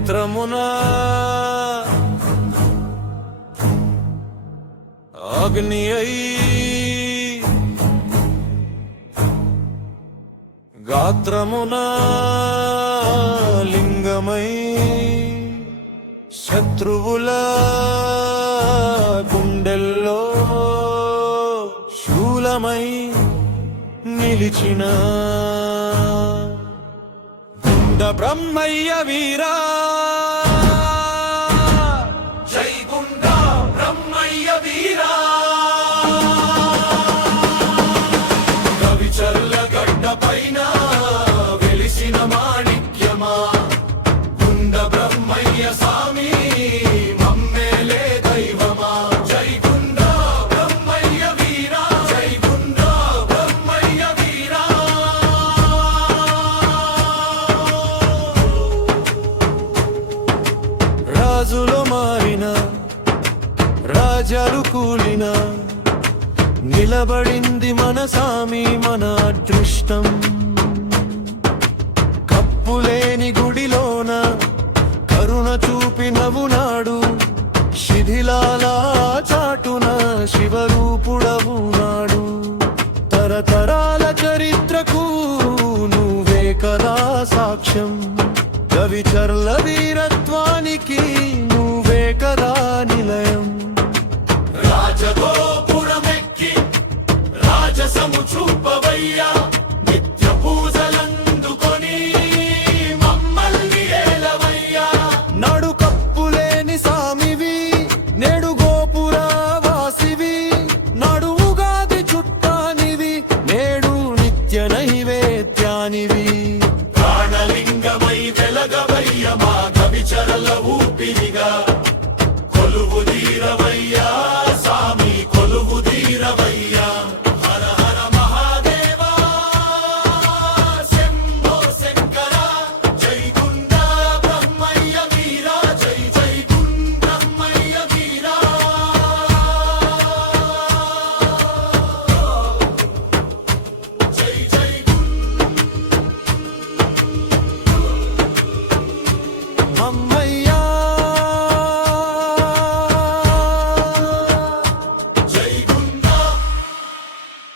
నేత్రమునా అగ్ని అయి గాత్రమునా లింగమై శత్రువుల గుండెల్లో శూలమై నిలిచిన గుండ బ్రహ్మయ్య వీరా జై గుండ బ్రహ్మయ్య వీరా కవిచల్ల గడ్డ పైన వెలిసిన మాణిక్యమా గుండ బ్రహ్మయ్య స్వామి మమ్మేలే దైవమా జై గుండ బ్రహ్మయ్య వీరా జై గుండ బ్రహ్మయ్య వీరా రాజులు మారిన రాజాలు కూలిన నిలబడింది మన సామి మన అదృష్టం కప్పులేని గుడిలోన కరుణ చూపినవు నాడు శిథిలాల చాటున శివరూపుడవు నాడు తరతరాల చరిత్రకు నువ్వే కదా సాక్ష్యం కవిచర్ల వీరత్వానికి నువ్వే కదా నిలయం రాజగోపురమెక్కి రాజసము చూపవయ్యా